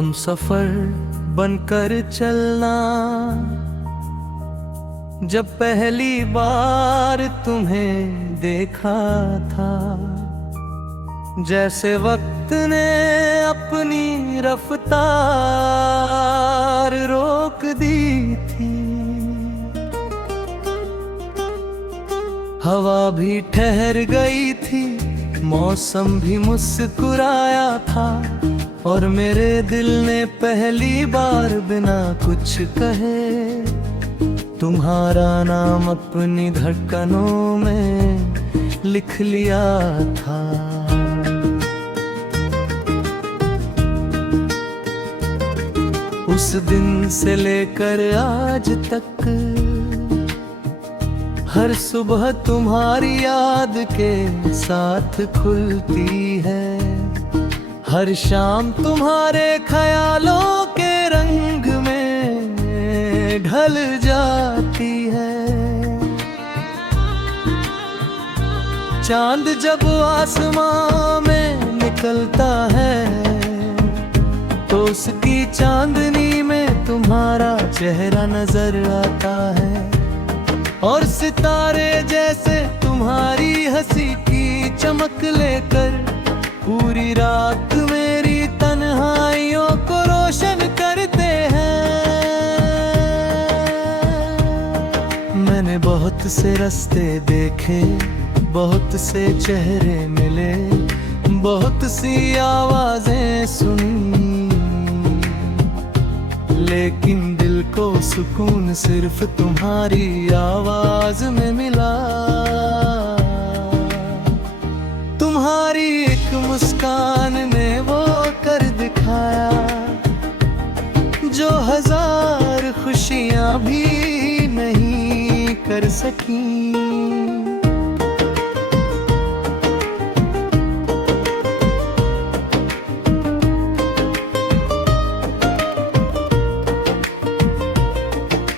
हम सफर बनकर चलना। जब पहली बार तुम्हें देखा था, जैसे वक्त ने अपनी रफ्तार रोक दी थी। हवा भी ठहर गई थी, मौसम भी मुस्कुराया था, और मेरे दिल ने पहली बार बिना कुछ कहे तुम्हारा नाम अपनी धड़कनों में लिख लिया था। उस दिन से लेकर आज तक हर सुबह तुम्हारी याद के साथ खुलती है। हर शाम तुम्हारे ख्यालों के रंग में ढल जाती है। चांद जब आसमां में निकलता है, तो उसकी चांदनी में तुम्हारा चेहरा नजर आता है। और सितारे जैसे तुम्हारी हंसी की चमक लेकर पूरी रात मेरी तन्हाइयों को रोशन करते हैं। मैंने बहुत से रास्ते देखे, बहुत से चेहरे मिले, बहुत सी आवाजें सुनी, लेकिन दिल को सुकून सिर्फ तुम्हारी आवाज में मिला। तुम्हारी एक मुस्कान ने वो कर दिखाया, जो हजार खुशियां भी नहीं कर सकी।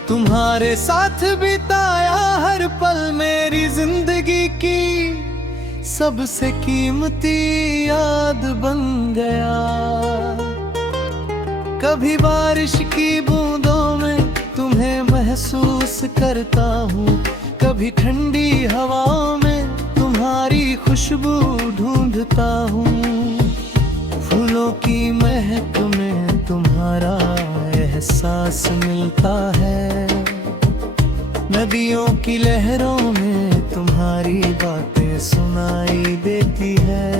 तुम्हारे साथ बिताया हर पल मेरी जिंदगी की सबसे कीमती याद बन गया। कभी बारिश की बूंदों में तुम्हें महसूस करता हूँ, कभी ठंडी हवाओं में तुम्हारी खुशबू ढूंढता हूँ। फूलों की महक में तुम्हारा एहसास मिलता है, नदियों की लहरों में तुम्हारी बातें सुनाई देती है।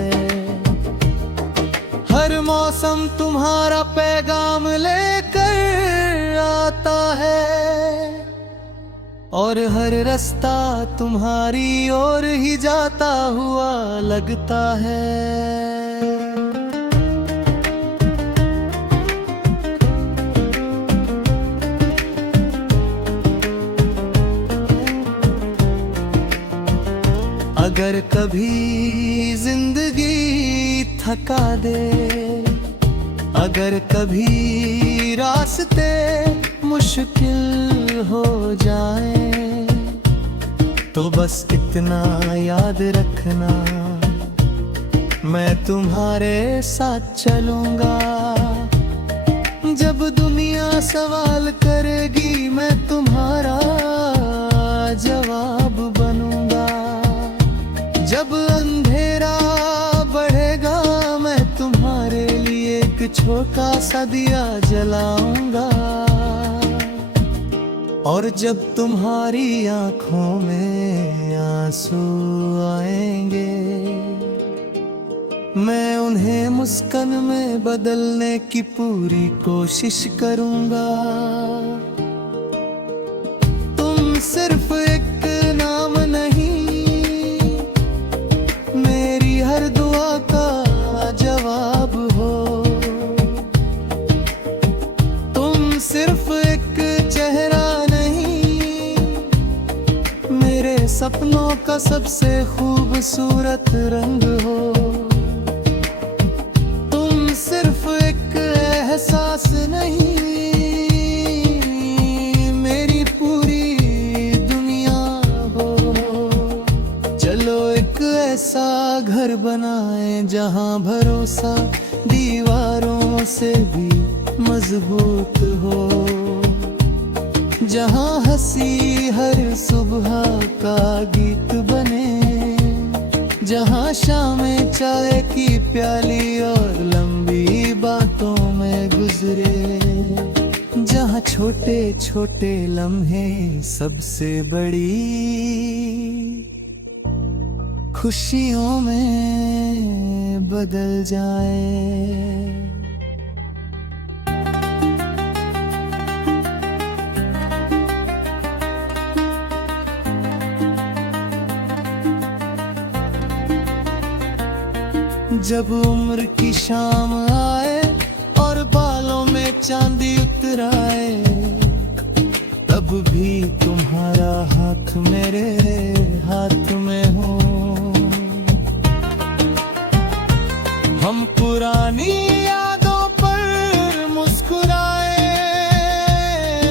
हर मौसम तुम्हारा पैगाम लेकर आता है, और हर रास्ता तुम्हारी ओर ही जाता हुआ लगता है। अगर कभी जिंदगी थका दे, अगर कभी रास्ते मुश्किल हो जाए, तो बस इतना याद रखना, मैं तुम्हारे साथ चलूंगा। जब दुनिया सवाल करेगी, मैं तुम्हारा जवाब बनूंगा। जब अंधेरा बढ़ेगा, मैं तुम्हारे लिए एक छोटा सा दिया जलाऊंगा। और जब तुम्हारी आंखों में आंसू आएंगे, मैं उन्हें मुस्कान में बदलने की पूरी कोशिश करूंगा। तुम सिर्फ एक नाम नहीं, मेरी हर दुआ का जवाब हो। तुम सिर्फ एक चेहरा नहीं, मेरे सपनों का सबसे खूबसूरत रंग हो। तुम सिर्फ एक एहसास नहीं, मेरी पूरी दुनिया हो। चलो एक ऐसा घर बनाए जहां भरोसा दीवारों से भी मजबूत हो, जहाँ हंसी हर सुबह का गीत बने, जहाँ शामें चाय की प्याली और लंबी बातों में गुजरे, जहाँ छोटे छोटे लम्हे सबसे बड़ी खुशियों में बदल जाए। जब उम्र की शाम आए और बालों में चांदी उतर आए, तब भी तुम्हारा हाथ मेरे हाथ में हो। हम पुरानी यादों पर मुस्कुराए,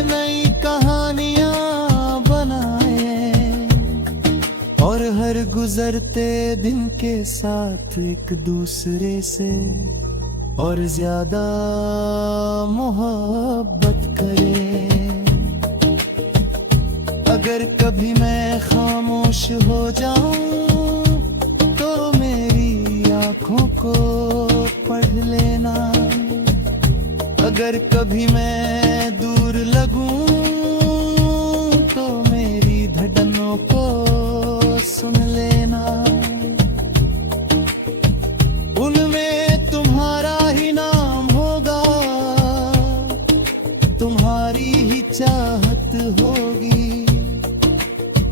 नई कहानियां बनाए, और हर गुजरते दिन के साथ एक दूसरे से और ज्यादा मोहब्बत करें। अगर कभी मैं खामोश हो जाऊं तो मेरी आंखों को पढ़ लेना, अगर कभी मैं दूर लगूं तो मेरी धड़कनों को सुन लेना। उनमें तुम्हारा ही नाम होगा, तुम्हारी ही चाहत होगी,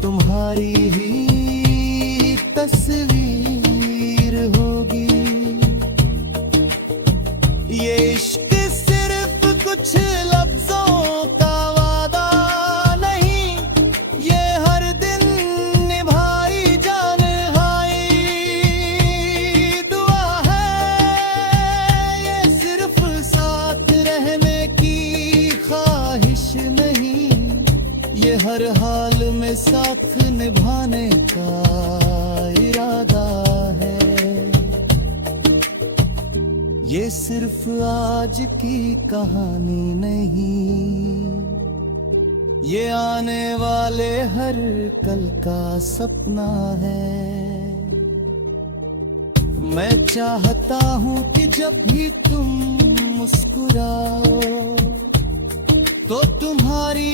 तुम्हारी ही तस्वीर होगी। ये इश्क सिर्फ कुछ लफ्जों का वादा नहीं, ये हर दिन निभाई जान-हाई दुआ है। ये सिर्फ साथ रहने की ख्वाहिश नहीं, ये हर हाल में साथ निभाने का इरादा है। ये सिर्फ आज की कहानी नहीं, ये आने वाले हर कल का सपना है। मैं चाहता हूँ कि जब भी तुम मुस्कुराओ तो तुम्हारी